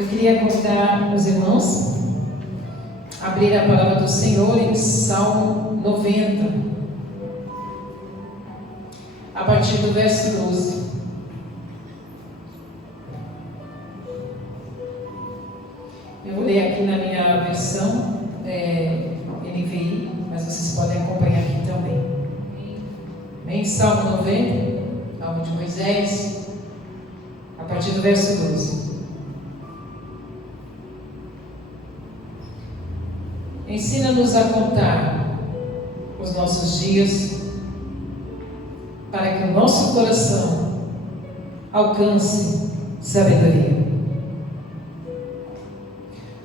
Eu queria convidar os irmãos a abrir a palavra do Senhor em Salmo 90, a partir do verso 12. Eu vou ler aqui na minha versão NVI, mas vocês podem acompanhar aqui também. Em Salmo 90, Salmo de Moisés, a partir do verso 12. Ensina-nos a contar os nossos dias, para que o nosso coração alcance sabedoria.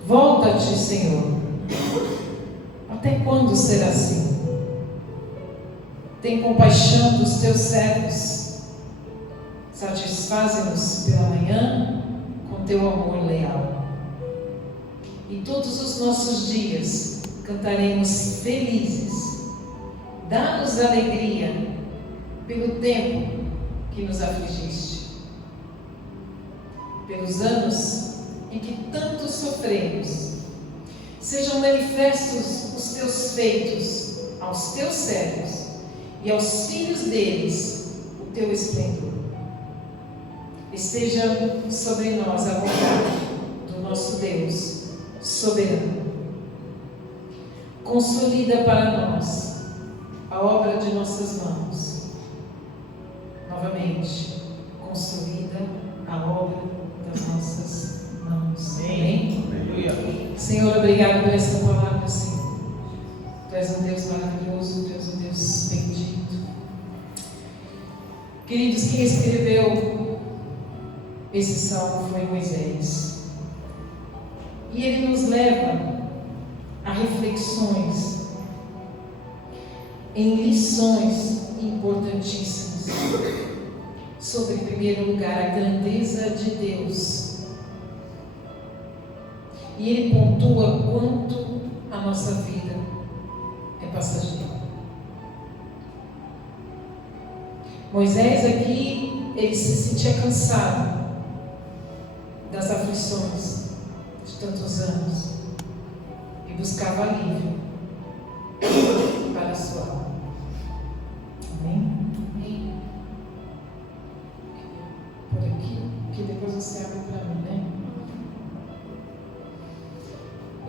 Volta-te, Senhor. Até quando será assim? Tem compaixão dos teus servos. Satisfaze-nos pela manhã com teu amor leal. E todos os nossos dias cantaremos felizes. Dá-nos alegria pelo tempo que nos afligiste, pelos anos em que tanto sofremos. Sejam manifestos os teus feitos aos teus servos e aos filhos deles o teu esplendor. Esteja sobre nós a vontade do nosso Deus soberano. Consolida para nós a obra de nossas mãos. Novamente, consolida a obra das nossas mãos. Amém? Senhor, obrigado por essa palavra, Senhor. Tu és um Deus maravilhoso, Tu és um Deus bendito. Queridos, quem escreveu esse salmo foi Moisés. E ele nos leva a reflexões em lições importantíssimas sobre, em primeiro lugar, a grandeza de Deus. E ele pontua quanto a nossa vida é passageira. Moisés aqui, ele se sentia cansado das aflições de tantos anos e buscava alívio para a sua alma. Amém? Amém. Por aqui, que depois você abre para mim, né?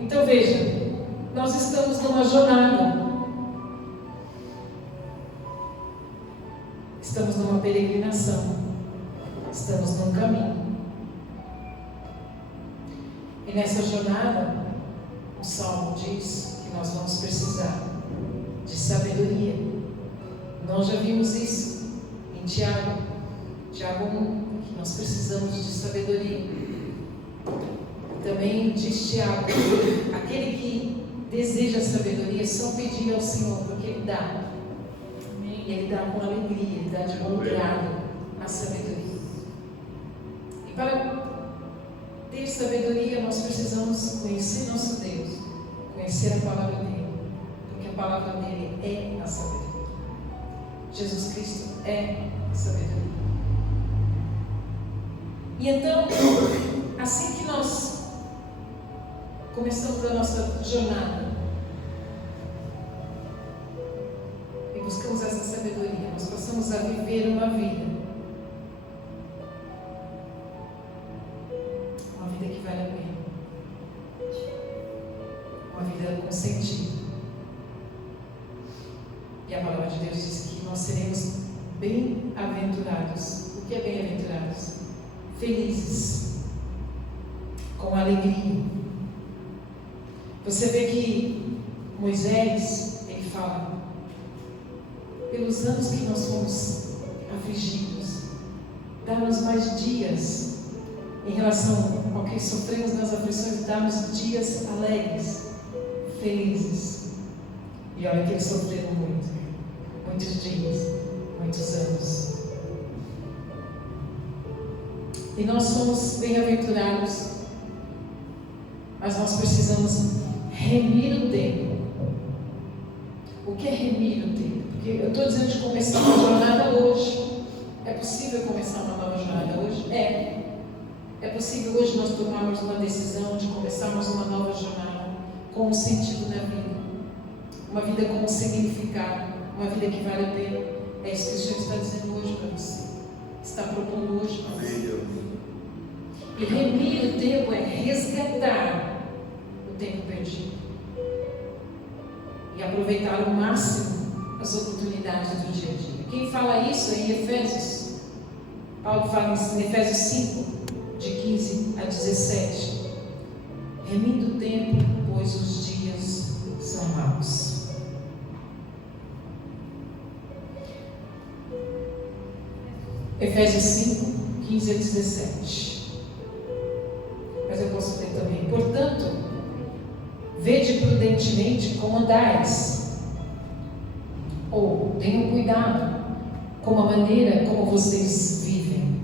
Então veja, nós estamos numa jornada, estamos numa peregrinação, estamos num caminho. E nessa jornada, o Salmo diz que nós vamos precisar de sabedoria. Nós já vimos isso em Tiago 1, que nós precisamos de sabedoria. Também diz Tiago, aquele que deseja sabedoria, só pedir ao Senhor, porque Ele dá. E Ele dá com alegria, Ele dá de bom grado a sabedoria. E para ter sabedoria, nós precisamos conhecer nosso Deus, conhecer a palavra dele, porque a palavra dele é a sabedoria. Jesus Cristo é a sabedoria. E então, assim que nós começamos a nossa jornada e buscamos essa sabedoria, nós passamos a viver uma vida que vale a pena, uma vida com sentido. E a palavra de Deus diz que nós seremos bem-aventurados. O que é bem-aventurados? Felizes, com alegria. Você vê que Moisés, ele fala, pelos anos que nós fomos afligidos, dá-nos mais dias em relação ao que sofremos nas aflições, dá-nos dias alegres, felizes. E olha que eles sofreram muito, muitos dias, muitos anos. E nós somos bem-aventurados, mas nós precisamos remir o tempo. O que é remir o tempo? Porque eu estou dizendo de começar uma jornada hoje. É possível começar uma nova jornada hoje? É É possível hoje nós tomarmos uma decisão de começarmos uma nova jornada com um sentido na vida, uma vida com um significado, uma vida que vale a pena. É isso que o Senhor está dizendo hoje para você, está propondo hoje para você. E remir o tempo é resgatar o tempo perdido e aproveitar ao máximo as oportunidades do dia a dia. Quem fala isso é em Efésios. Paulo fala em Efésios 5, de 15 a 17. Remindo o tempo, pois os dias são maus. Efésios 5, 15 a 17. Mas eu posso ler também. Portanto, vede prudentemente como andais, ou tenham cuidado com a maneira como vocês vivem,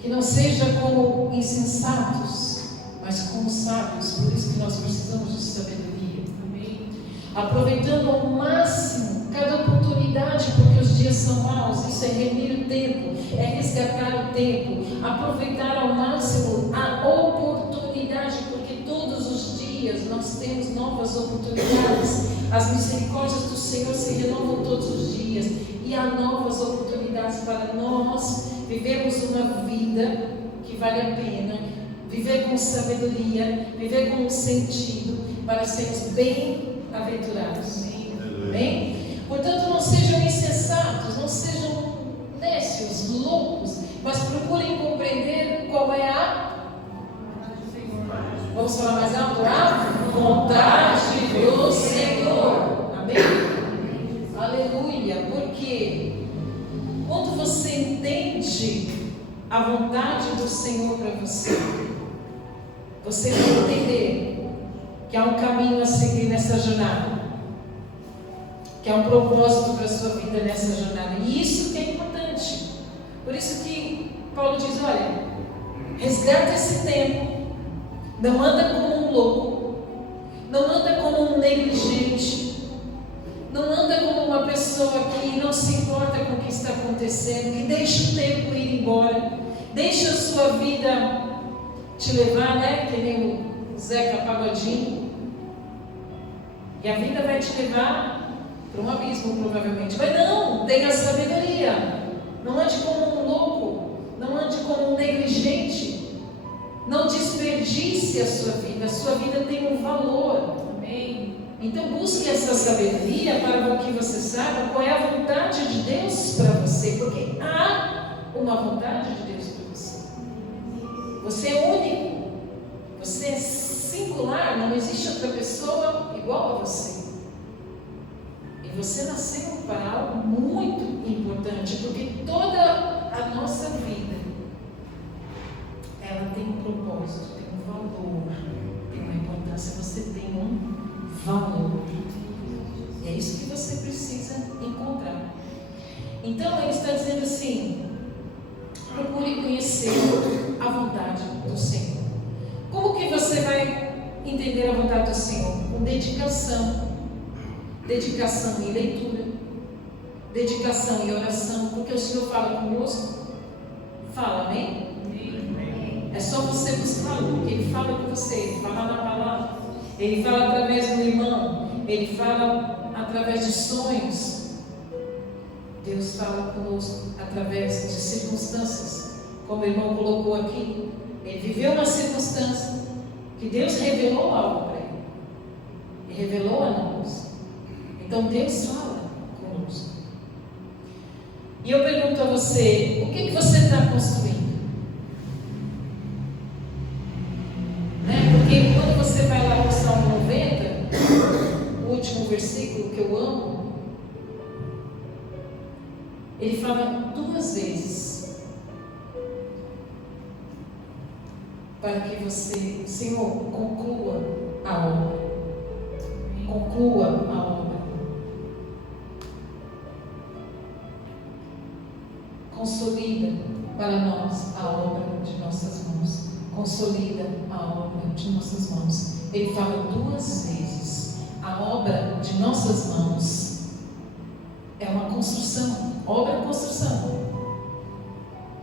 que não seja como insensatos, mas como sábios. Por isso que nós precisamos de sabedoria. Amém? Aproveitando ao máximo cada oportunidade, porque os dias são maus. Isso é remir o tempo, é resgatar o tempo, aproveitar ao máximo a oportunidade, porque todos os dias nós temos novas oportunidades. As misericórdias do Senhor se renovam todos os dias e há novas oportunidades para nós vivermos uma vida que vale a pena, viver com sabedoria, viver com sentido, para sermos bem-aventurados. Amém? Portanto, não sejam insensatos, não sejam nécios, loucos, mas procurem compreender qual é a... Vamos falar mais alto? A vontade do Senhor. Amém? Aleluia. Porque quando você entende a vontade do Senhor para você, você vai entender que há um caminho a seguir nessa jornada, que há um propósito para a sua vida nessa jornada. E isso que é importante. Por isso que Paulo diz, olha, resgata esse tempo. Não anda como um louco, não anda como um negligente, não anda como uma pessoa que não se importa com o que está acontecendo, que deixa o tempo ir embora, deixa a sua vida te levar, né? Que nem o Zeca Pagodinho. E a vida vai te levar para um abismo, provavelmente. Mas não, tenha sabedoria. Não ande como um louco, não ande como um negligente. Não desperdice a sua vida tem um valor. Amém? Então busque essa sabedoria para que você saiba qual é a vontade de Deus para você, porque há uma vontade de Deus para você. Você é único, você é singular, não existe outra pessoa igual a você. E você nasceu para algo muito importante, porque toda a nossa vida ela tem um propósito, tem um valor, tem uma importância. Você tem um valor. E é isso que você precisa encontrar. Então ele está dizendo assim: procure conhecer a vontade do Senhor. Como que você vai entender a vontade do Senhor? Com dedicação. Dedicação em leitura, dedicação em oração, porque o Senhor fala conosco. Fala, amém? É só você buscá-lo, porque Ele fala com você, Ele fala na palavra, Ele fala através do irmão, Ele fala através de sonhos. Deus fala conosco através de circunstâncias, como o irmão colocou aqui. Ele viveu uma circunstância que Deus revelou algo para ele, e revelou a nós. Então Deus fala conosco. E eu pergunto a você, o que você está construindo? Porque quando você vai lá no Salmo 90, o último versículo que eu amo, ele fala 2 vezes para que você, Senhor, conclua a obra. Conclua a obra. Consolida para nós a obra de nossas mãos. Consolida a obra de nossas mãos. Ele fala 2 vezes. A obra de nossas mãos é uma construção. Obra é construção.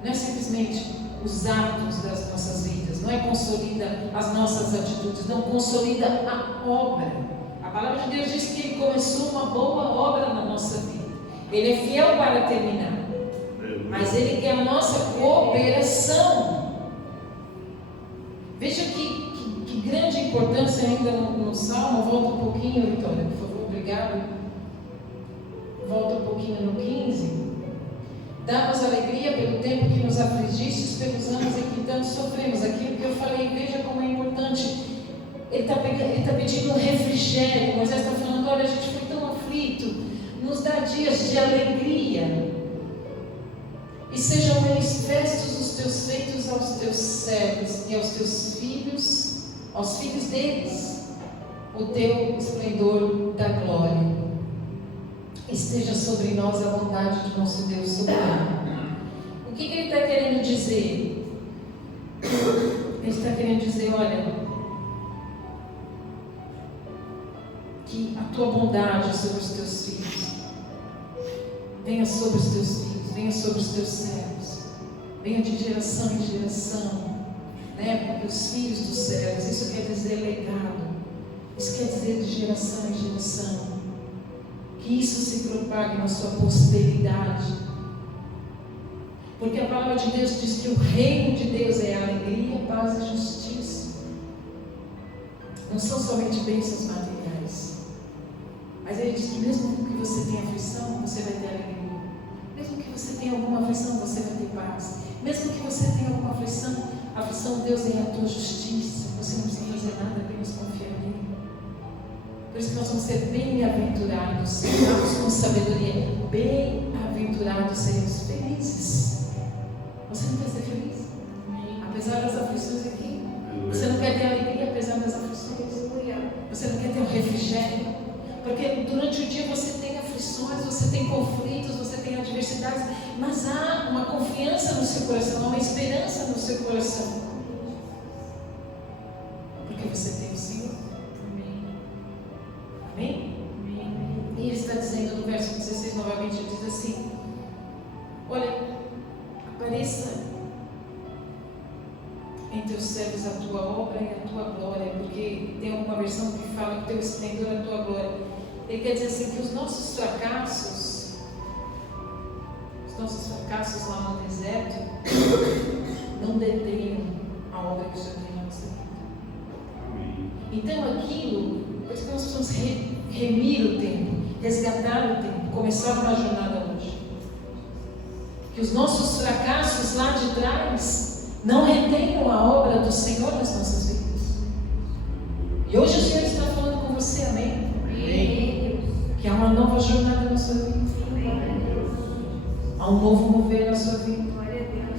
Não é simplesmente os atos das nossas vidas, não é consolida as nossas atitudes, não consolida a obra. A palavra de Deus diz que Ele começou uma boa obra na nossa vida. Ele é fiel para terminar, mas Ele quer a nossa cooperação. Veja que grande importância ainda no Salmo. Volta um pouquinho, Vitória, por favor, obrigado. Volta um pouquinho no 15. Dá-nos alegria pelo tempo que nos afligistes, pelos anos em que tanto sofremos. Aquilo que eu falei, veja como é importante. Ele está pedindo um refrigério. Moisés está falando: olha, a gente foi tão aflito, nos dá dias de alegria. E sejam manifestos os teus feitos aos teus servos e aos teus filhos, aos filhos deles, o teu esplendor da glória. Esteja sobre nós a bondade de nosso Deus soberano. O que ele está querendo dizer? Ele está querendo dizer: olha, que a tua bondade sobre os teus filhos venha sobre os teus filhos, venha sobre os teus servos, venha de geração em geração, né? Porque os filhos dos servos, isso quer dizer legado, isso quer dizer de geração em geração. Que isso se propague na sua posteridade. Porque a palavra de Deus diz que o reino de Deus é alegria, paz e justiça. Não são somente bênçãos materiais. Mas Ele diz que mesmo que você tenha aflição, você vai ter alegria. Mesmo que você tenha alguma aflição, você vai ter paz. Mesmo que você tenha alguma aflição, a aflição de Deus é a tua justiça. Você não precisa fazer nada, apenas confiar nele. Por isso que nós vamos ser bem-aventurados, sermos com sabedoria. Bem-aventurados, seremos felizes. Você não quer ser feliz? Apesar das aflições aqui. Você não quer ter alegria apesar das aflições? Você não quer ter um refrigério? Porque durante o dia você tem aflições, você tem conflitos, você tem adversidades, mas há uma confiança no seu coração, há uma esperança no seu coração. Porque você tem o Senhor. Amém? E ele está dizendo no verso 16 novamente, ele diz assim: olha, apareça em teus servos a tua obra e a tua glória, porque tem alguma versão que fala que teu esplendor é a tua glória. Ele quer dizer assim, que os nossos fracassos lá no deserto não detêm a obra que o Senhor tem na nossa vida. Então aquilo, por isso que nós precisamos remir o tempo, resgatar o tempo, começar uma jornada hoje. Que os nossos fracassos lá de trás não retenham a obra do Senhor nas nossas vidas. E hoje o Senhor está falando com você, amém? Amém. Que há uma nova jornada na sua vida. Há um novo mover na sua vida.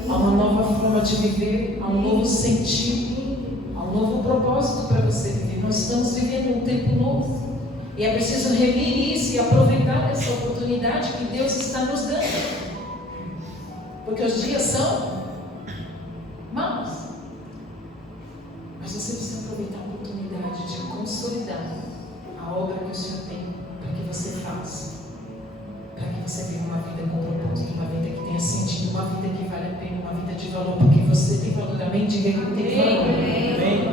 Há uma nova forma de viver. Há um novo sentido. Há um novo propósito para você viver. Nós estamos vivendo um tempo novo. E é preciso remir isso e aproveitar essa oportunidade que Deus está nos dando. Porque os dias são maus. Mas você precisa aproveitar a oportunidade de consolidar a obra que o Senhor tem para que você faça. Para que você viva uma vida com propósito, uma vida que tenha sentido, uma vida que vale a pena, uma vida de valor, porque você tem valor. Amém? Diga que tem valor. Amém?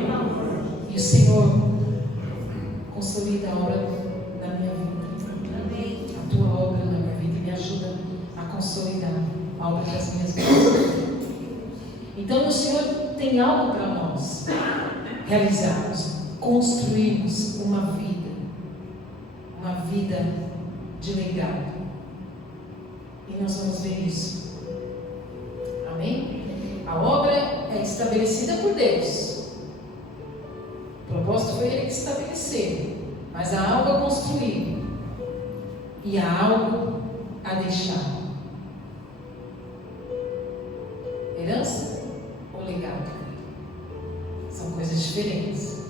E o Senhor consolida a obra na minha vida. A tua obra na minha vida, e me ajuda a consolidar a obra das minhas vidas. Então o Senhor tem algo para nós realizarmos, construirmos uma vida de legado. E nós vamos ver isso. Amém? A obra é estabelecida por Deus. O propósito foi Ele que estabeleceu. Mas há algo a construir. E há algo a deixar. Herança ou legado? São coisas diferentes.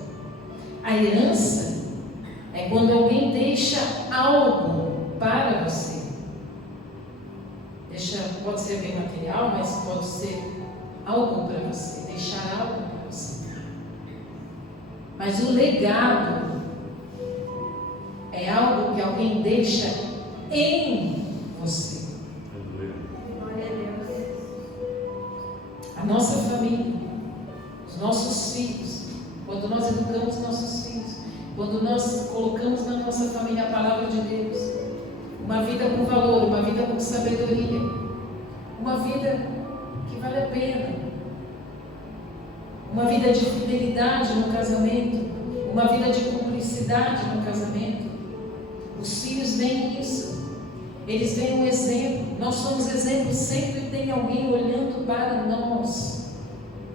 A herança é quando alguém deixa algo para você. Pode ser bem material, mas pode ser algo para você. Deixar algo para você. Mas o legado é algo que alguém deixa em você. Os nossos filhos, quando nós educamos nossos filhos, quando nós colocamos na nossa família a palavra de Deus, uma vida com valor, uma vida com sabedoria, uma vida que vale a pena, uma vida de fidelidade no casamento, uma vida de cumplicidade no casamento. Os filhos veem isso, eles veem um exemplo. Nós somos exemplo, sempre tem alguém olhando para nós.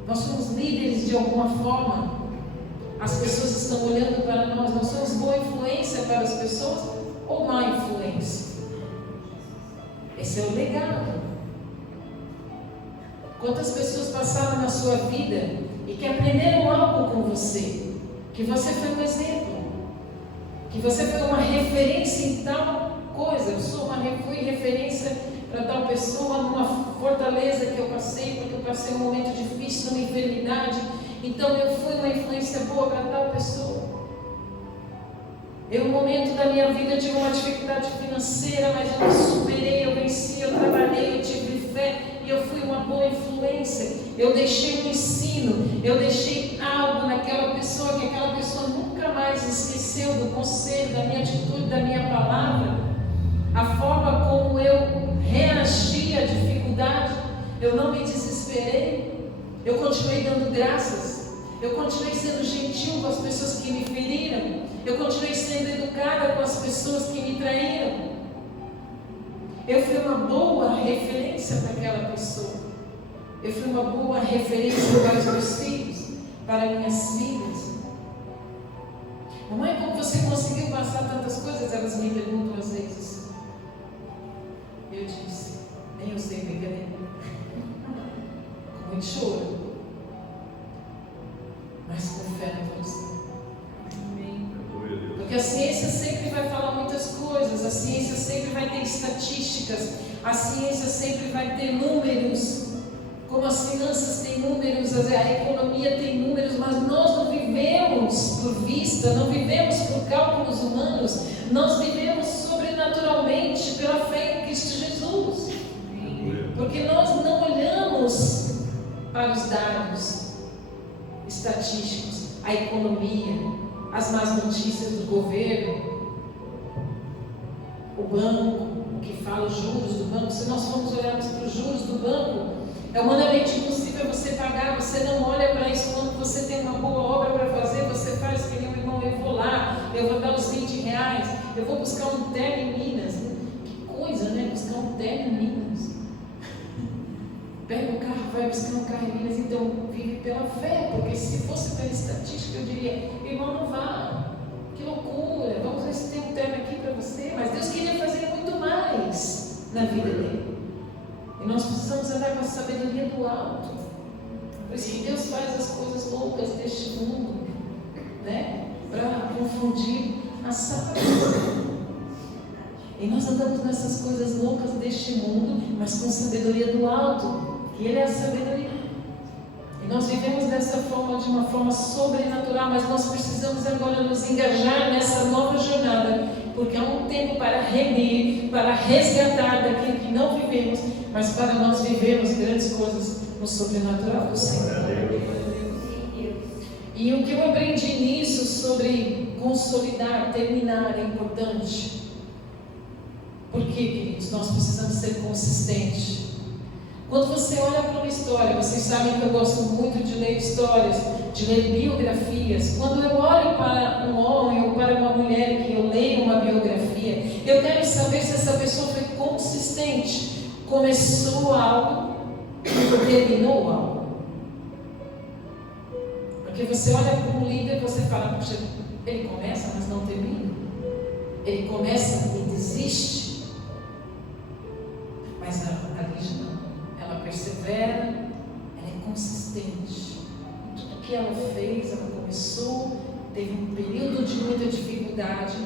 Nós somos líderes de alguma forma. As pessoas estão olhando para nós. Nós somos boa influência para as pessoas ou má influência? Esse é o legado. Quantas pessoas passaram na sua vida e que aprenderam algo com você, que você foi um exemplo, que você foi uma referência em tal coisa. Eu fui referência para tal pessoa numa fortaleza que eu passei, porque eu passei um momento difícil, numa enfermidade, então eu fui uma influência boa para tal pessoa. Eu, no momento da minha vida, tive uma dificuldade financeira, mas eu superei, eu venci, eu trabalhei, eu tive fé, e eu fui uma boa influência. Eu deixei um ensino, eu deixei algo naquela pessoa, que aquela pessoa nunca mais esqueceu do conselho, da minha atitude, da minha palavra. A forma como eu reagi à dificuldade, eu não me desesperei, eu continuei dando graças, eu continuei sendo gentil com as pessoas que me feriram, eu continuei sendo educada com as pessoas que me traíram. Eu fui uma boa referência para aquela pessoa, eu fui uma boa referência para os meus filhos, para minhas filhas. Mamãe, como você conseguiu passar tantas coisas? Elas me perguntam às vezes. Eu disse, nem eu sei brincadeira, com muito choro, mas com fé na evolução. Porque a ciência sempre vai falar muitas coisas, a ciência sempre vai ter estatísticas, a ciência sempre vai ter números, como as finanças têm números, a economia tem números, mas nós não vivemos por vista, não vivemos por cálculos humanos, nós vivemos sobrenaturalmente pela fé em Cristo Jesus. Porque nós não olhamos para os dados estatísticos, a economia, as más notícias do governo, o banco, o que fala os juros do banco. Se nós formos olharmos para os juros do banco, é humanamente impossível você pagar. Você não olha para isso quando você tem uma boa obra para fazer. Você faz que nem um irmão, eu vou lá, eu vou dar os 20 reais, eu vou buscar um terno em Minas. Que coisa, né? Buscar um terno em Minas. Pega o carro, vai buscar um carro em Minas. Então vive pela fé, porque se fosse pela estatística eu diria, irmão, não vá, que loucura, vamos ver se tem um terno aqui para você. Mas Deus queria fazer muito mais na vida dele, e nós precisamos andar com a sabedoria do alto. Por isso que Deus faz as coisas loucas deste mundo, né? Para confundir a sábios. E nós andamos nessas coisas loucas deste mundo, mas com sabedoria do alto, que Ele é a sabedoria. E nós vivemos dessa forma, de uma forma sobrenatural, mas nós precisamos agora nos engajar nessa nova jornada, porque há um tempo para remir, para resgatar daquilo que não vivemos, mas para nós vivermos grandes coisas no sobrenatural do Senhor. E o que eu aprendi nisso sobre consolidar, terminar, é importante. Por quê, queridos? Nós precisamos ser consistentes. Quando você olha para uma história, vocês sabem que eu gosto muito de ler histórias, de ler biografias. Quando eu olho para um homem ou para uma mulher que eu leio uma biografia, eu quero saber se essa pessoa foi consistente. Começou algo e terminou algo. Porque você olha para um líder e você fala, puxa, ele começa, mas não termina. Ele começa e desiste. Mas a Lígia não. Ela persevera, ela é consistente. Tudo que ela fez, ela começou, teve um período de muita dificuldade,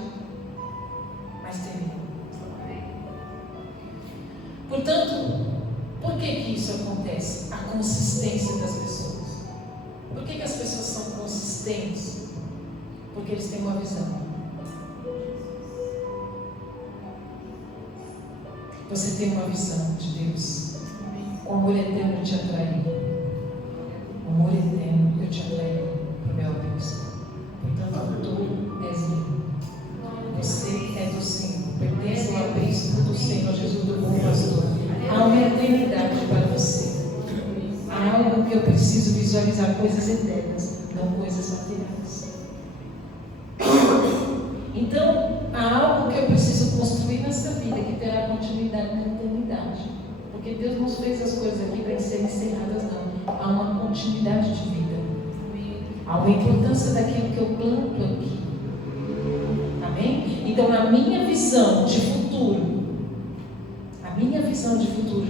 mas terminou. Portanto, por que isso acontece? A consistência das pessoas. Por que as pessoas são consistentes? Porque eles têm uma visão. Você tem uma visão de Deus. O amor eterno te atraiu. O amor eterno. eu te entrego para o meu aprisco. Portanto, tu és meu. Você é do Senhor. Pertence ao aprisco do Senhor Jesus, do bom pastor. Há uma eternidade para você. Há algo que eu preciso visualizar, coisas eternas, não coisas materiais. Então, há algo que eu preciso construir nessa vida que terá continuidade na eternidade. Porque Deus não fez as coisas aqui para serem encerradas, não. Há uma continuidade de vida. Há uma importância daquilo que eu planto aqui. Amém? Então, a minha visão de futuro,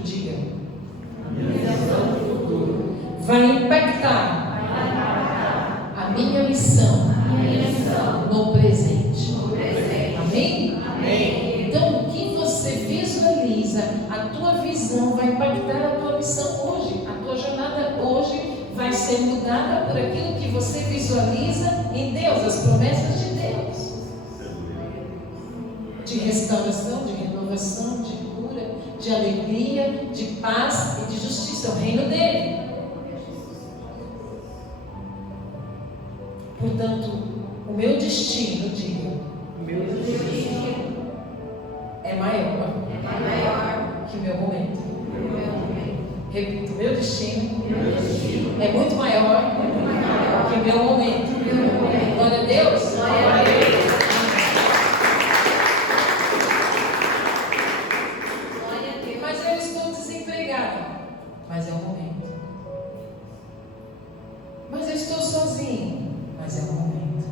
diga, vai impactar a minha missão no presente. Amém? Então, o que você visualiza, a tua visão vai impactar a tua missão hoje. A tua jornada hoje vai ser mudada por aquilo que você visualiza em Deus, as promessas de Deus. De restauração, de renovação, de cura, de alegria, de paz e de justiça. O reino dele. Portanto, o meu destino, diga, é maior que o meu momento. Repito, o meu destino é muito maior que o meu momento. Glória a Deus. Mas eu estou desempregado. Mas é o momento. Mas eu estou sozinho. Mas é o momento.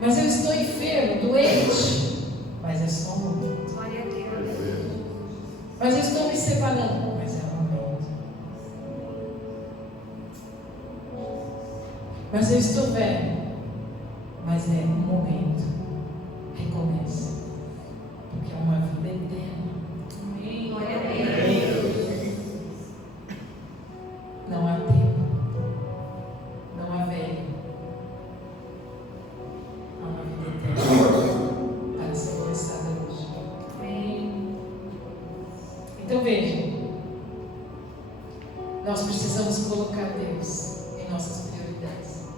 Mas eu estou enfermo, doente. Mas é só um momento. Mas eu estou me separando. Mas é o momento. Mas eu estou velho. Mas é um momento. Recomeça. Porque é uma vida eterna. Glória a Deus. Não há tempo. Não há velho. Há uma vida eterna para ser começada hoje. Então veja, nós precisamos colocar Deus em nossas prioridades.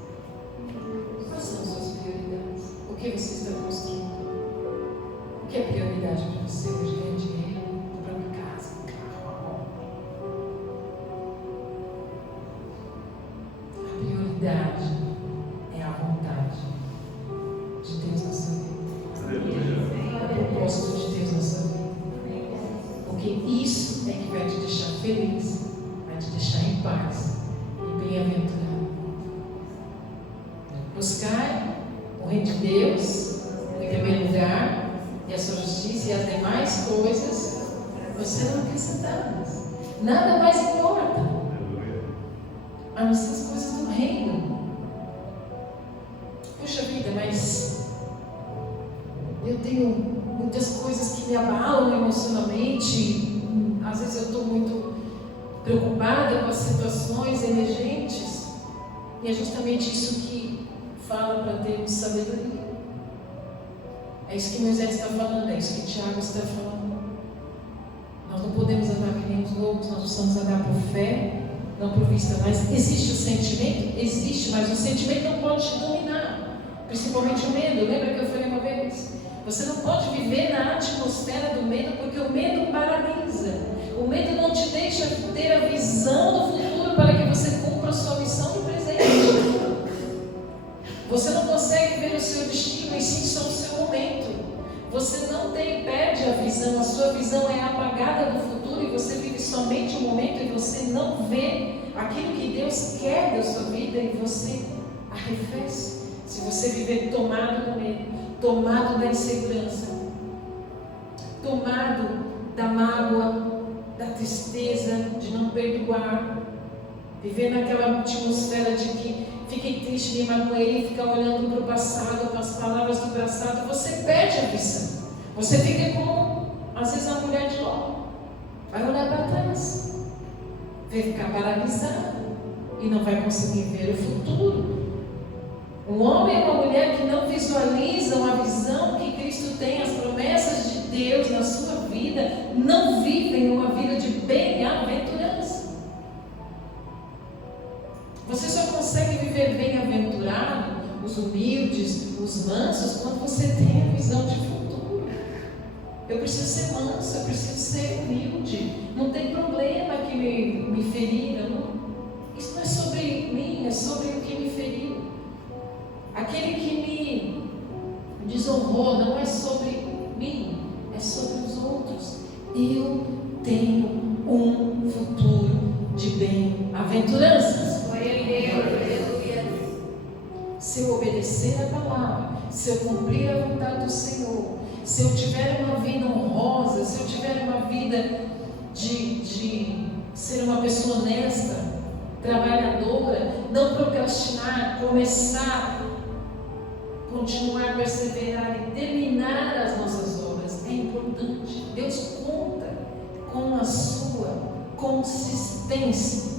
Quais são as suas prioridades? O que você está construindo? O que é prioridade para você hoje? Ganhar dinheiro, comprar uma casa, um carro, uma moto. A prioridade é a vontade de Deus na sua vida. O propósito de Deus na sua vida. Porque isso é que vai te deixar feliz, vai te deixar em paz e bem-aventurado. Buscar o reino de Deus em primeiro lugar, e a sua justiça e as demais coisas, você não acrescentar mais. Nada mais importa, a não ser as coisas do reino. Puxa vida, mas eu tenho muitas coisas que me abalam emocionalmente. Às vezes eu estou muito preocupada com as situações emergentes. E é justamente isso que fala para termos sabedoria. É isso que Moisés está falando, é isso que Tiago está falando. Nós não podemos andar que nem os lobos, nós precisamos andar por fé, não por vista. Mas existe o sentimento? Existe, mas o sentimento não pode te dominar. Principalmente o medo. Lembra que eu falei uma vez? Você não pode viver na atmosfera do medo, porque o medo paralisa. O medo não te deixa ter a visão do futuro para que você cumpra a sua missão no presente. Você não consegue ver o seu destino, e sim só o seu momento. Você não perde a visão, a sua visão é apagada do futuro e você vive somente o momento e você não vê aquilo que Deus quer da sua vida e você arrefece. Se você viver tomado do medo, tomado da insegurança, tomado da mágoa, da tristeza, de não perdoar, viver naquela atmosfera de que fiquei triste, me magoei, ficar olhando para o passado, para as palavras do passado, você perde a visão. Você fica como, às vezes, a mulher de Ló, vai olhar para trás, vai ficar paralisada e não vai conseguir ver o futuro. Um homem e uma mulher que não visualizam a visão que Cristo tem, as promessas de Deus na sua vida, não vivem uma vida de bem-aventurança. Você só consegue viver bem-aventurado, os humildes, os mansos, quando você tem a visão de futuro. Eu preciso ser manso, eu preciso ser humilde. Não tem problema que me feriram. Não. Isso não é sobre mim, é sobre o que me feriu. Aquele que me desonrou não é sobre mim, é sobre os outros. Eu tenho um futuro de bem-aventuranças. Se eu obedecer a palavra, se eu cumprir a vontade do Senhor, se eu tiver uma vida honrosa, se eu tiver uma vida de ser uma pessoa honesta, trabalhadora, não procrastinar, começar, continuar, perseverar e terminar as nossas obras, é importante. Deus conta com a sua consistência.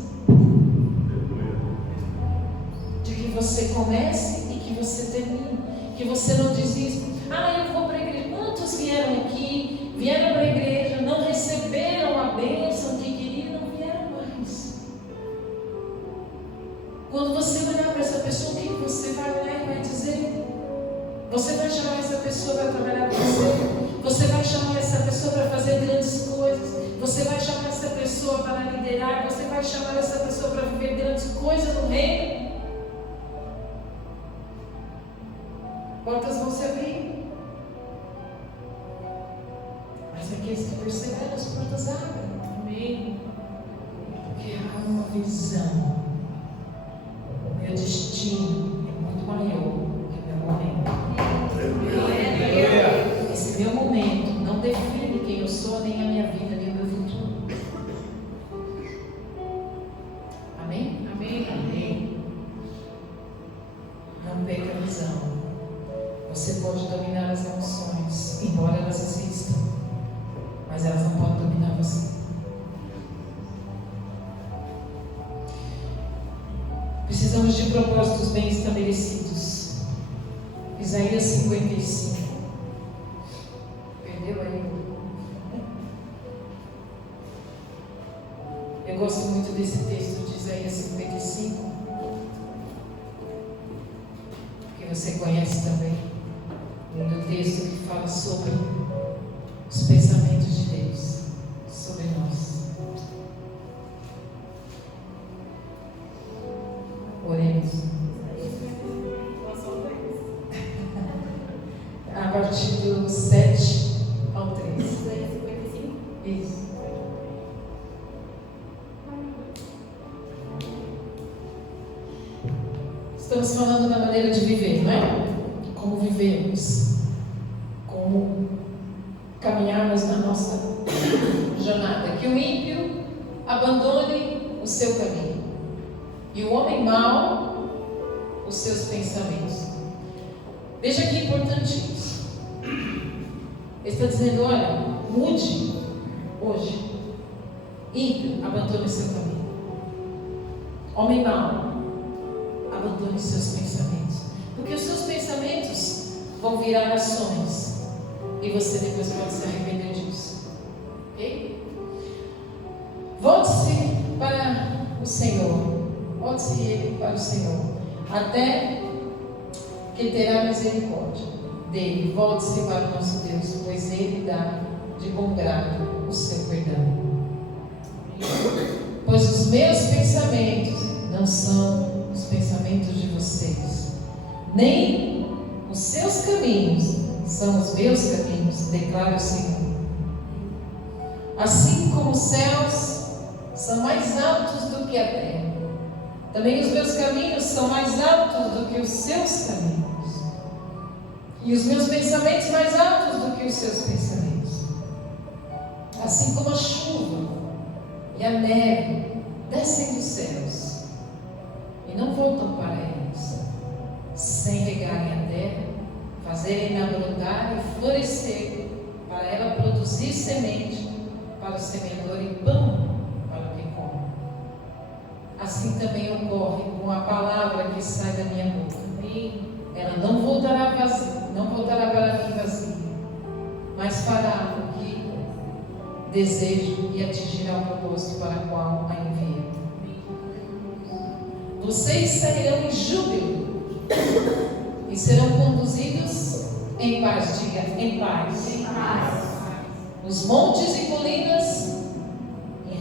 De que você comece e que você termine, que você não desista. Eu vou para a igreja. Quantos vieram aqui, vieram para a igreja, não receberam a bênção que queriam, não vieram mais? Quando você olhar para essa pessoa, o que você vai olhar e vai dizer? Você vai chamar essa pessoa para trabalhar com você? Você vai chamar essa pessoa para fazer grandes coisas? Você vai chamar essa pessoa para liderar? Você vai chamar essa pessoa para viver grandes coisas no reino? Portas vão se abrir. Mas aqueles que perseveram, as portas abrem. Amém. Porque há uma visão. O meu destino é muito maior que o meu momento. Esse meu momento não define quem eu sou, nem a minha vida, nem o meu futuro. Amém? Amém. Amém. Não perca a visão. Você pode dominar as emoções, embora elas existam, mas elas não podem dominar você. Precisamos de propósitos bem estabelecidos. Isaías 55. Perdeu aí? Eu gosto muito desse texto de Isaías 55, que você conhece também. Um texto que fala sobre os pensamentos de Deus sobre nós. Oremos. A partir do 7 ao 3. Isso. Estamos falando da maneira de viver, não é? Como vivemos, como caminharmos na nossa jornada. Que o ímpio abandone o seu caminho e o homem mau os seus pensamentos. Veja que importante isso. Ele está dizendo: olha, mude hoje. Ímpio, abandone o seu caminho. Homem mau, abandone os seus pensamentos. Porque os seus pensamentos vão virar ações. E você depois pode se arrepender disso. Ok? Volte-se para o Senhor. Volte-se ele para o Senhor. Até que terá misericórdia dele. Volte-se para o nosso Deus, pois ele dá de bom grado o seu perdão. Pois os meus pensamentos não são os pensamentos de vocês, nem os seus caminhos são os meus caminhos, declara o Senhor. Assim como os céus são mais altos do que a terra, também os meus caminhos são mais altos do que os seus caminhos, e os meus pensamentos mais altos do que os seus pensamentos. Assim como a chuva e a neve descem dos céus e não voltam para eles, sem regarem a terra, fazerem-na brotar e florescer, para ela produzir semente para o semeador e pão para o que come. Assim também ocorre com a palavra que sai da minha boca. Ela não voltará vazia, não voltará para mim vazia, mas fará o que desejo e atingirá o propósito para o qual a enviei. vocês sairão em júbilo e serão conduzidos em paz. Diga, em paz. Em paz. Os montes e colinas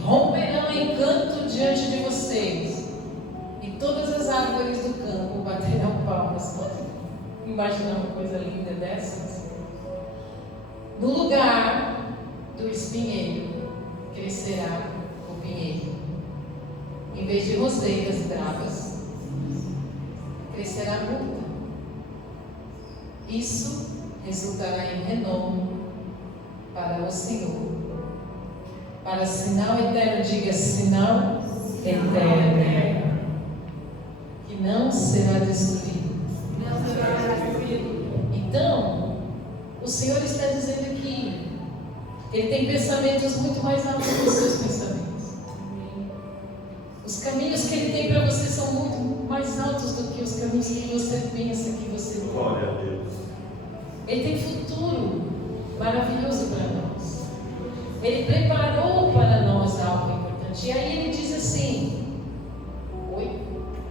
romperão em canto diante de vocês, e todas as árvores do campo baterão palmas. Imagina uma coisa linda dessas? No lugar do espinheiro crescerá o pinheiro. Em vez de roseiras bravas, crescerá a murta. Isso resultará em renome para o Senhor. Para sinal eterno, diga sinal eterno, que não será destruído. Então, o Senhor está dizendo aqui, Ele tem pensamentos muito mais altos que os seus pensamentos. Os caminhos que Ele tem para você são muito mais altos do que os caminhos que você pensa que você tem. Glória a Deus. Ele tem futuro maravilhoso para nós. Ele preparou para nós algo importante. E aí ele diz assim: oi?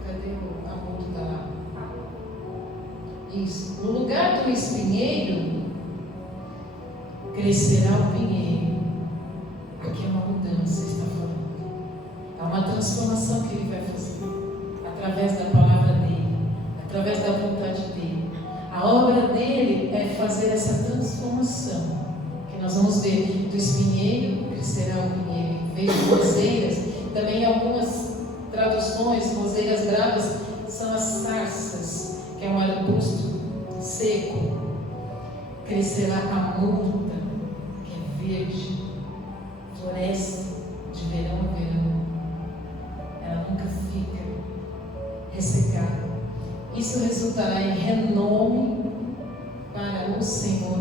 Cadê a música lá? Isso. No lugar do espinheiro crescerá o pinheiro. Aqui é uma mudança, está falando. É uma transformação que ele vai fazer através da palavra dele, através da vontade dele. A obra dele é fazer essa transformação. Nós vamos ver do espinheiro crescerá o pinheiro. Em vez de roseiras, também algumas traduções, roseiras bravas, são as sarças, que é um arbusto seco. Crescerá a murta, que é verde, floresce de verão a verão. Ela nunca fica ressecada. Isso resultará em renome para o Senhor.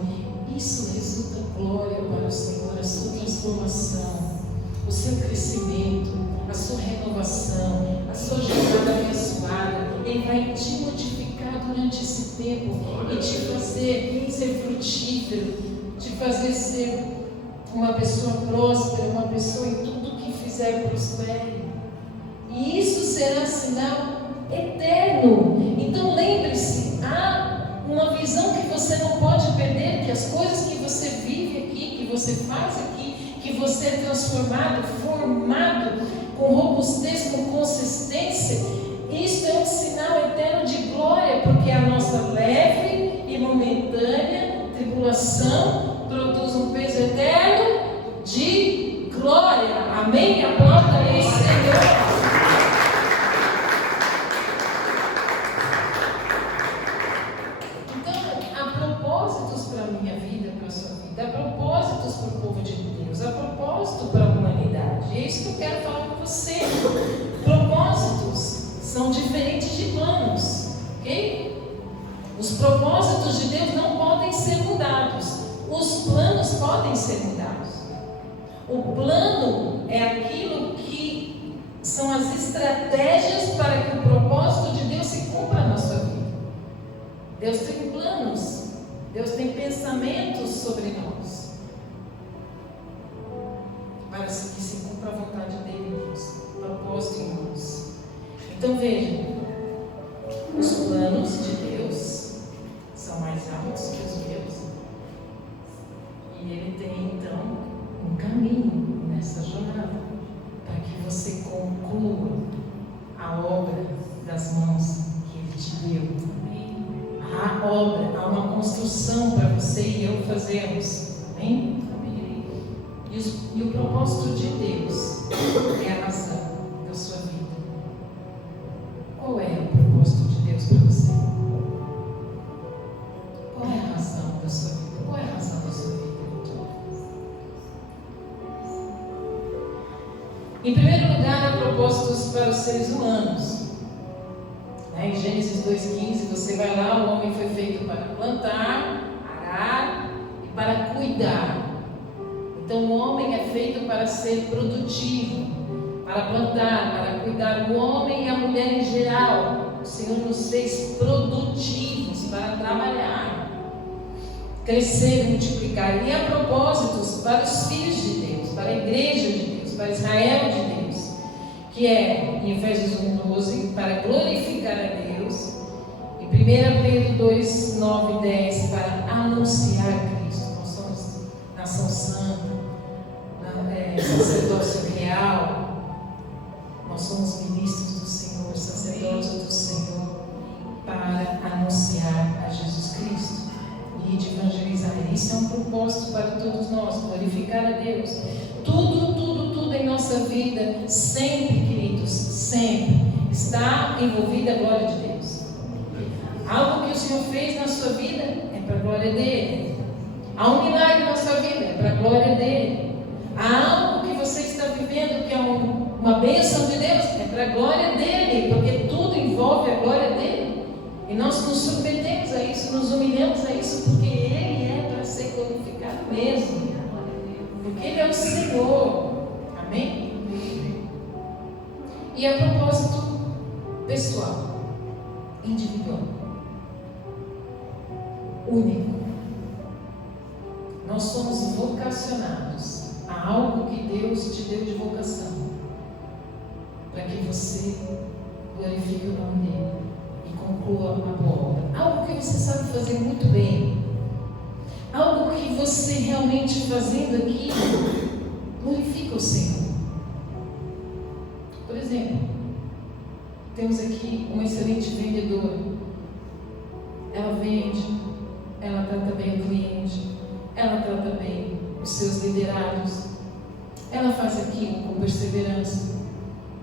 Isso resulta glória para o Senhor, a sua transformação, o seu crescimento, a sua renovação, a sua jornada abençoada. Ele vai te modificar durante esse tempo e te fazer ser frutífero, te fazer ser uma pessoa próspera, uma pessoa em tudo que fizer prospere. E isso será sinal eterno. Então lembre-se, há uma visão que você não pode perder, que as coisas que você vive aqui, que você faz aqui, que você é transformado, formado com robustez, com consistência, isto é um sinal eterno de glória, porque a nossa leve e momentânea tribulação produz um peso eterno de glória. Amém? Aplauda aí, Senhor. Há propósitos para o povo de Deus, há propósito para a humanidade. E é isso que eu quero falar com você. Propósitos são diferentes de planos, ok? Os propósitos de Deus não podem ser mudados. Os planos podem ser mudados. O plano é aquilo que são as estratégias para que o propósito de Deus se cumpra na sua vida. Deus tem planos. Deus tem pensamentos sobre nós, para que se cumpra a vontade dele em nós, propósito em nós. Então veja, os planos de Deus são mais altos que os meus, e ele tem então um caminho nessa jornada, para que você conclua a obra das mãos que ele te deu. Há obra, há uma construção para você e eu fazermos. Amém? E o propósito de Deus é a razão da sua vida. Qual é o propósito de Deus para você? Qual é a razão da sua vida? Qual é a razão da sua vida? Em primeiro lugar, há propósitos para os seres humanos. Em Gênesis 2,15, você vai lá, o homem foi feito para plantar, arar e para cuidar. Então o homem é feito para ser produtivo, para plantar, para cuidar. O homem e a mulher em geral, o Senhor nos fez produtivos para trabalhar, crescer, multiplicar. E há propósitos para os filhos de Deus, para a igreja de Deus, para Israel de Deus, que é, em Efésios 1,12, para 2, 9 e 10, para anunciar Cristo. Nós somos nação santa, sacerdócio real, nós somos ministros do Senhor, sacerdotes do Senhor, para anunciar a Jesus Cristo e de evangelizar. Isso é um propósito para todos nós, glorificar a Deus. Tudo em nossa vida, sempre, queridos, sempre está envolvida a glória de Deus. Algo que o Senhor fez na sua vida é para a glória dele. Há um milagre na sua vida, é para a glória dele. Há algo que você está vivendo que é uma bênção de Deus, é para a glória dele, porque tudo envolve a glória dele. E nós nos submetemos a isso, nos humilhamos a isso, porque ele é para ser glorificado mesmo. Porque ele é o Senhor. Amém? E a propósito pessoal, individual, único. Nós somos vocacionados a algo que Deus te deu de vocação, para que você glorifique o nome dele e conclua a boa obra. Algo que você sabe fazer muito bem, algo que você realmente fazendo aquilo glorifica o Senhor. Por exemplo, temos aqui uma excelente vendedora. Ela vende, ela trata bem o cliente, ela trata bem os seus liderados, ela faz aquilo com perseverança,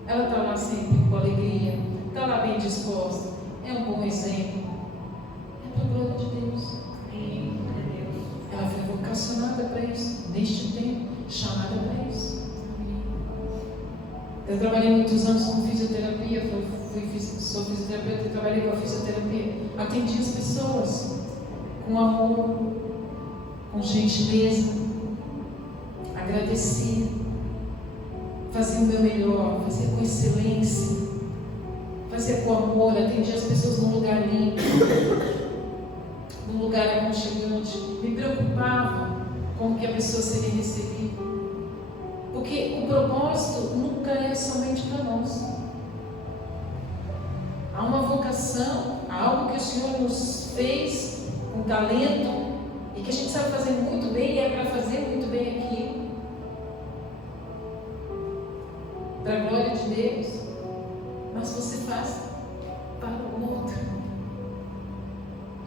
ela está lá sempre com alegria, está lá bem disposta, é um bom exemplo, é para a glória de Deus. Ela foi vocacionada para isso, neste tempo, chamada para isso. Eu trabalhei muitos anos com fisioterapia, sou fisioterapeuta e trabalhei com a fisioterapia. Atendi as pessoas com amor, com gentileza, agradecia, fazia o meu melhor, fazia com excelência, fazia com amor, atendia as pessoas num lugar limpo, num lugar aconchegante, me preocupava com o que a pessoa seria recebida. Porque o propósito nunca é somente para nós. Há uma vocação, há algo que o Senhor nos fez, um talento, e que a gente sabe fazer muito bem, e é para fazer muito bem aquilo, para a glória de Deus, mas você faz para o outro.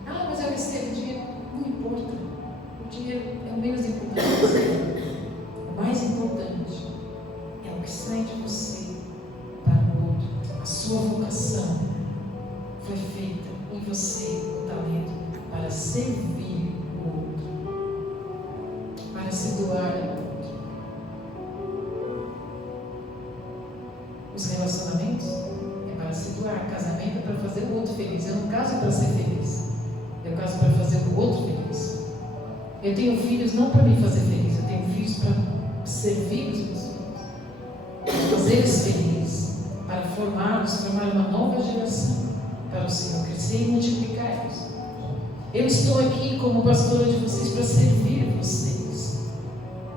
Ah, mas eu recebo dinheiro. Não importa, o dinheiro é o menos importante. O mais importante é o que sai de você para o outro. A sua vocação foi feita em você, o talento, para servir o outro, para se doar ao outro. Os relacionamentos é para se doar, casamento é para fazer o outro feliz. Eu não caso para ser feliz, eu caso para fazer o outro feliz. Eu tenho filhos não para me fazer feliz, eu tenho filhos para servir os meus filhos, para fazê-los felizes, para formá-los, formar uma nova geração para o Senhor crescer e multiplicar-los. Eu estou aqui como pastora de vocês para servir vocês,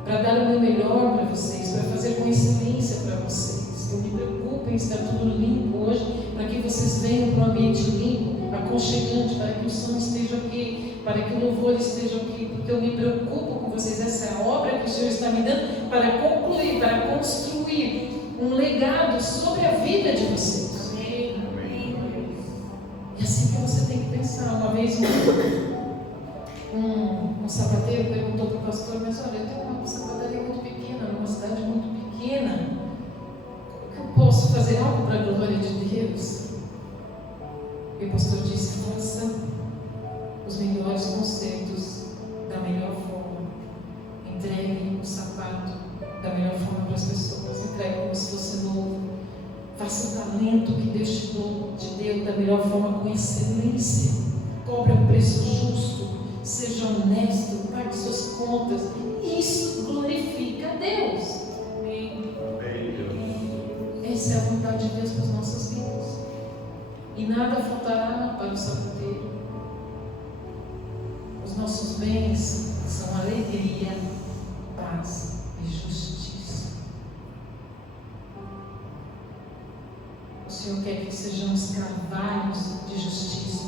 para dar o meu melhor para vocês, para fazer com excelência para vocês. Eu me preocupo em estar tudo limpo hoje, para que vocês venham para um ambiente limpo, aconchegante, para que o som esteja aqui, para que o louvor esteja aqui, porque eu me preocupo com vocês. Essa é a obra que o Senhor está me dando para concluir, para construir um legado sobre a vida de vocês. É assim que você tem que pensar. Uma vez um sapateiro perguntou para o pastor: mas olha, eu tenho uma sapataria muito pequena, numa cidade muito pequena, eu posso fazer algo para a glória de Deus? E o pastor disse: faça os melhores concertos da melhor forma, entregue o sapato da melhor forma para as pessoas, entregue como se fosse novo, faça o talento que Deus te deu da melhor forma, com excelência, cobre um preço justo, seja honesto, pague suas contas. Isso glorifica a Deus. Essa é a vontade de Deus para as nossas vidas. E nada faltará para o sapateiro. Os nossos bens são alegria, paz e justiça. O Senhor quer que sejamos carvalhos de justiça,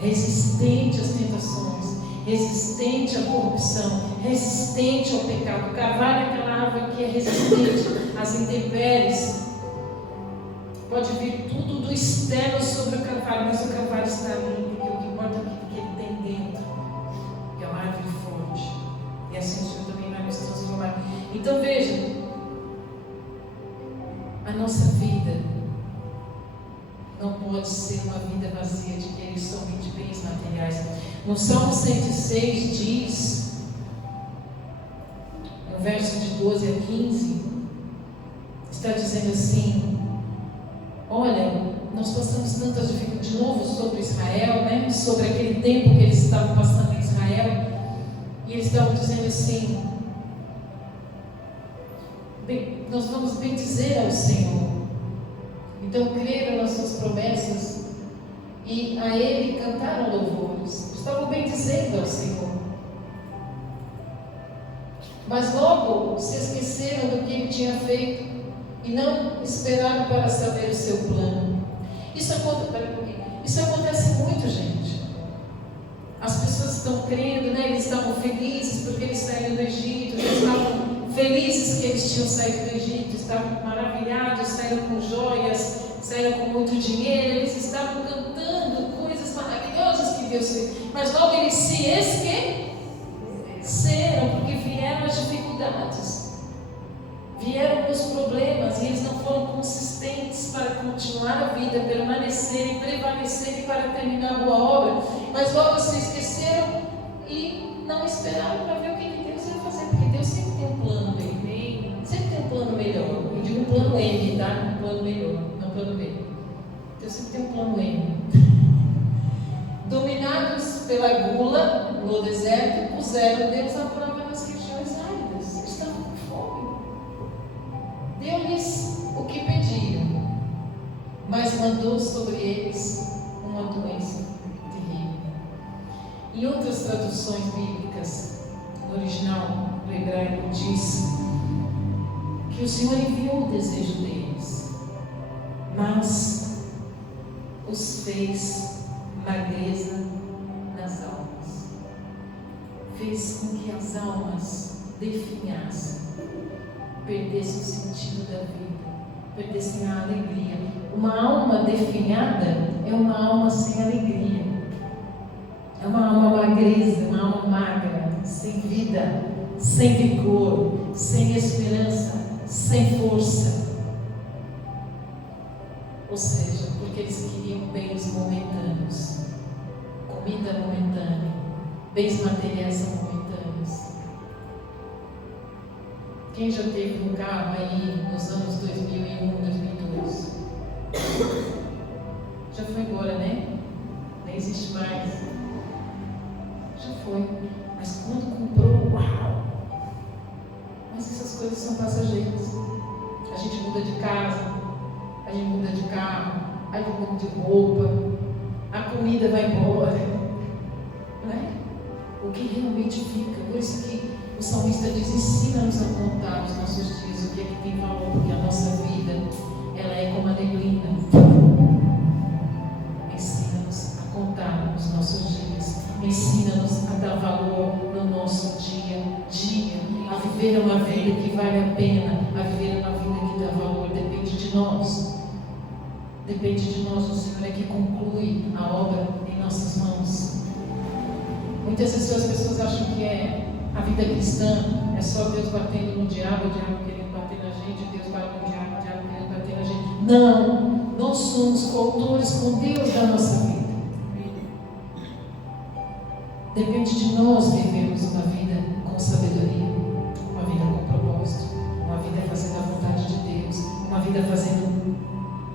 resistente às tentações, resistente à corrupção, resistente ao pecado. O carvalho é aquela árvore que é resistente às intempéries. Pode vir tudo do externo sobre o carvalho, mas o carvalho está ali, porque o que importa é o que ele tem dentro, que é uma árvore forte. E assim o Senhor também vai nos transformar. Então veja, a nossa vida não pode ser uma vida vazia de querer somente bens materiais. No Salmo 106 diz, no verso de 12 a 15, está dizendo assim: olha, nós passamos tantas dificuldades, de novo sobre Israel, né? Sobre aquele tempo que eles estavam passando em Israel, e eles estavam dizendo assim: nós vamos bendizer ao Senhor, então creram nas suas promessas e a Ele cantaram louvores. Estavam bendizendo ao Senhor, mas logo se esqueceram do que Ele tinha feito e não esperaram para saber o seu plano. Isso acontece muito, gente. As pessoas estão crendo, né? Eles estavam felizes porque eles saíram do Egito, eles estavam felizes que eles tinham saído do Egito, estavam maravilhados, saíram com joias, saíram com muito dinheiro, eles estavam cantando coisas maravilhosas que Deus fez, mas logo eles se esqueceram, porque vieram as dificuldades, vieram os problemas, e eles não foram consistentes para continuar a vida, permanecer e prevalecer para terminar a boa obra, mas logo se esqueceram e não esperaram para ver o que Deus ia fazer, porque Deus sempre tem um plano B, sempre tem um plano melhor. Eu digo um plano M, tá? Um plano melhor, não um plano B. Deus sempre tem um plano M. Dominados pela gula no deserto, puseram Deus à prova nas regiões áridas. Eles estavam com fome. Deu-lhes o que pediram, mas mandou sobre eles uma doença terrível. Em outras traduções bíblicas, no original, no hebraico, diz que o Senhor enviou o desejo deles, mas os fez magreza nas almas, fez com que as almas definhassem, perdessem o sentido da vida, perdessem a alegria. Uma alma definhada é uma alma sem alegria, é uma alma magreza, uma alma magra, sem vida, sem vigor, sem esperança, sem força. Ou seja, porque eles queriam bens momentâneos, comida momentânea, bens materiais são momentâneos. Quem já teve um carro aí nos anos 2001, 2002? Já foi embora, né? Nem existe mais. Já foi. Mas quando comprou, uau! Mas essas coisas são passageiras. A gente muda de casa, a gente muda de carro, a gente muda de roupa, a comida vai embora, não é? O que realmente fica, por isso que o salmista diz: ensina-nos a contar os nossos dias, o que é que tem valor, porque a nossa vida, ela é como a neblina. Ensina-nos a contar os nossos dias, ensina-nos a dar valor no nosso dia a dia, a viver uma vida que vale a pena, a viver uma vida que dá valor. Depende de nós. Depende de nós, o Senhor é que conclui a obra em nossas mãos. Muitas vezes as pessoas acham que a vida cristã é só Deus batendo no diabo, o diabo querendo bater na gente, Deus bate no diabo, o diabo querendo bater na gente. Não, nós somos coautores com Deus da nossa vida. Depende de nós vivermos uma vida com sabedoria, uma vida com propósito, uma vida fazendo a vontade de Deus, uma vida fazendo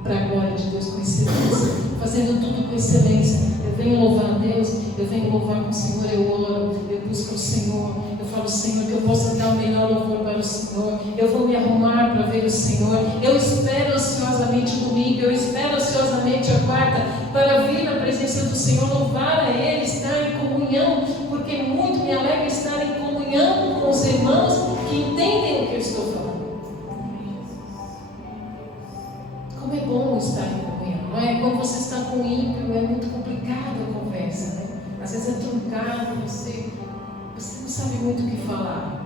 para a glória de Deus com excelência, fazendo tudo com excelência. Eu venho louvar a Deus, eu venho louvar com o Senhor, eu oro, eu busco o Senhor, eu falo: Senhor, que eu possa dar o melhor louvor para o Senhor, eu vou me arrumar para ver o Senhor, eu espero ansiosamente o domingo, eu espero ansiosamente a quarta, para vir na presença do Senhor, louvar a Ele, estar em comunhão, porque muito me alegra estar em comunhão com os irmãos que entendem o que eu estou falando. Como é bom estar em comunhão. Não é? Quando você está com o ímpio, é muito complicado a conversa, né? Às vezes é truncado, você não sabe muito o que falar.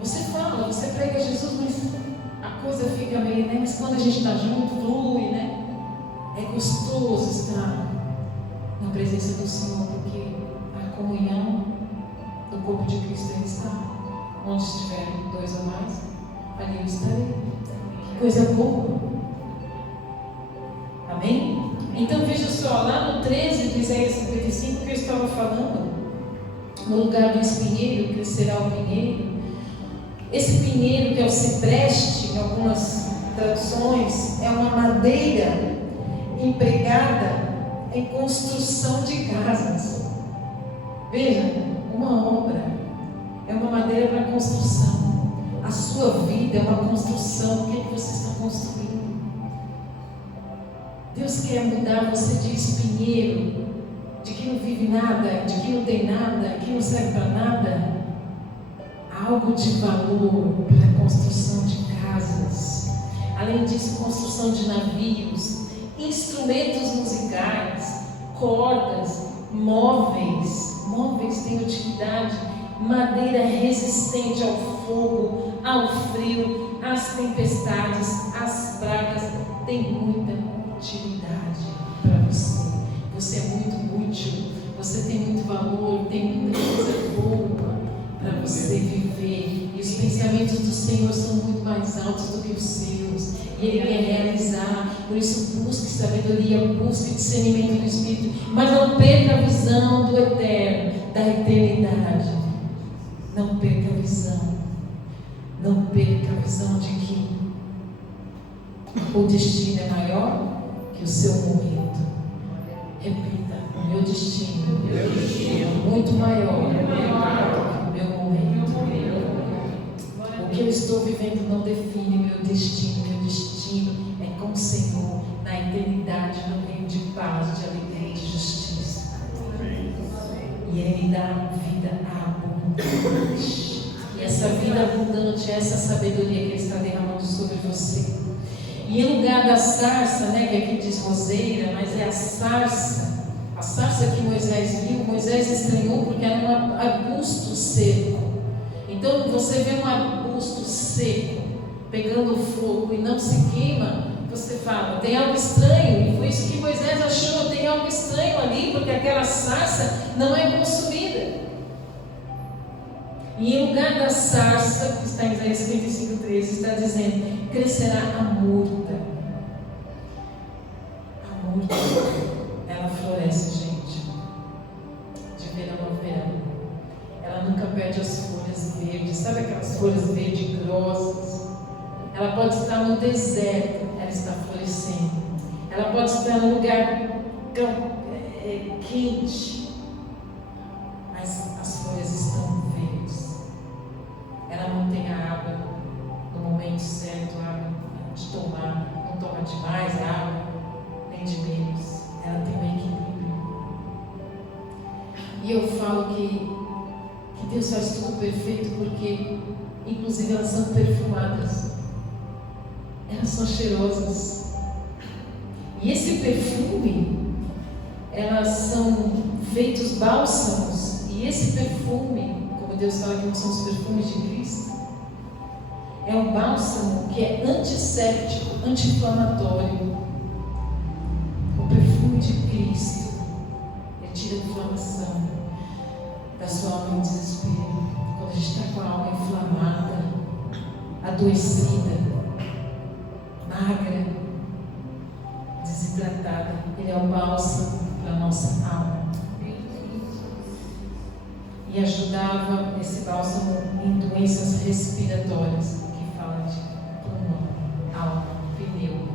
Você fala, você prega Jesus, mas a coisa fica meio, né? Mas quando a gente está junto, flui, né? É gostoso estar na presença do Senhor, porque a comunhão do corpo de Cristo Ele está. Onde estiver 2 ou mais, ali eu estarei. Que coisa boa. Amém? Então veja só, lá no 13 de Isaías 55, que eu estava falando, no lugar do espinheiro, crescerá o pinheiro. Esse pinheiro, que é o cipreste, em algumas traduções, é uma madeira empregada em construção de casas. Veja, uma obra é uma madeira para construção. A sua vida é uma construção. O que é que você está construindo? Deus quer mudar você de espinheiro, de que não vive nada, de que não tem nada, que não serve para nada, algo de valor para a construção de casas. Além disso, construção de navios, instrumentos musicais, cordas, móveis. Móveis têm utilidade, madeira resistente ao fogo, ao frio, às tempestades, às pragas, tem muita utilidade para você. Você é muito útil, você tem muito valor, tem muita coisa boa para você viver. E os pensamentos do Senhor são muito mais altos do que os seus. E Ele quer realizar. Por isso, busque sabedoria, busque discernimento do Espírito. Mas não perca a visão do eterno, da eternidade. Não perca a visão. Não perca a visão de que o destino é maior que o seu momento. Repita: o meu destino é muito maior do que o meu momento. O que eu estou vivendo não define meu destino. Meu destino é com o Senhor, na eternidade, no reino de paz, de alegria e de justiça. E Ele dá vida abundante. E essa vida abundante é essa sabedoria que Ele está derramando sobre você. E em lugar da sarça, né, que aqui diz roseira, mas é a sarça que Moisés viu, Moisés estranhou porque era um arbusto seco. Então você vê um arbusto seco pegando fogo e não se queima, você fala, tem algo estranho. E foi isso que Moisés achou, tem algo estranho ali, porque aquela sarça não é consumida. E em lugar da sarça, que está em Isaías 55:13, está dizendo, crescerá a murta. A murta, ela floresce, gente, de verão a verão. Ela nunca perde as folhas verdes. Sabe aquelas folhas verdes grossas? Ela pode estar no deserto, ela está florescendo. Ela pode estar num lugar quente, mas as folhas estão verdes. Ela não tem a água no momento certo, a água de tomar, não toma demais a água, nem de menos. Ela tem um equilíbrio. E eu falo que Deus faz tudo perfeito porque, inclusive, elas são perfumadas. Elas são cheirosas. E esse perfume, elas são feitos bálsamos. E esse perfume, como Deus fala que não são os perfumes de Cristo, é um bálsamo que é antisséptico, anti-inflamatório. O perfume de Cristo, ele tira a inflamação da sua alma em desespero. Quando a gente está com a alma inflamada, adoecida, magra, desidratada, ele é o bálsamo para a nossa alma. E ajudava esse bálsamo em doenças respiratórias, que fala de pulmão, alma, pneu,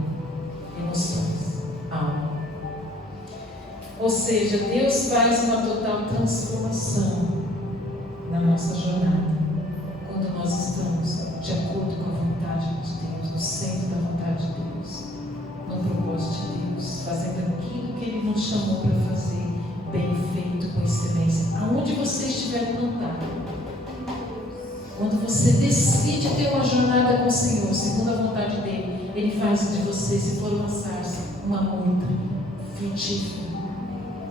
emoções, alma. Ou seja, Deus faz uma total transformação na nossa jornada quando nós estamos de acordo com a vontade de Deus, no centro da vontade de Deus, no propósito de Deus, fazendo aquilo que Ele nos chamou para fazer, bem feito, com excelência, aonde você estiver plantado. Quando você decide ter uma jornada com o Senhor, segundo a vontade dEle, Ele faz de você, se for uma sarça, uma moita frutífera.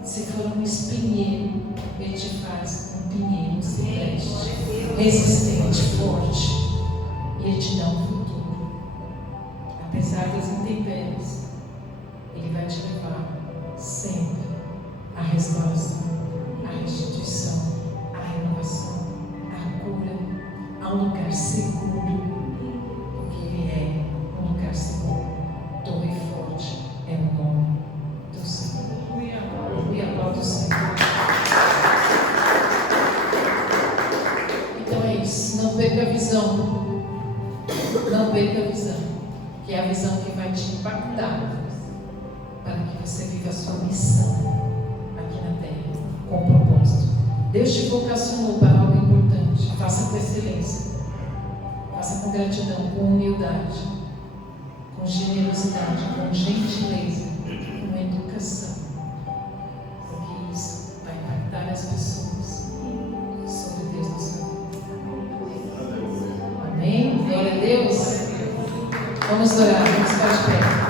Se for um espinheiro, Ele te faz um pinheiro, um cipreste, resistente, forte. E Ele te dá um futuro. Apesar das intempéries, Ele vai te levar sempre à restauração, à restituição, à renovação, à cura, a um lugar seguro, porque Ele é um lugar seguro. Torre forte é o nome do Senhor. E aplauda o Senhor. Então é isso. Não perca a visão. Não perca a visão. Que é a visão que vai te impactar para que você viva a sua missão aqui na terra com propósito. Deus te vocacionou para algo importante. Faça com excelência. Faça com gratidão, com humildade, com generosidade, com gentileza, com educação. Porque isso vai impactar as pessoas sobre Deus no seu vida. Amém? Glória a Deus. Vamos orar, vamos ficar de pé.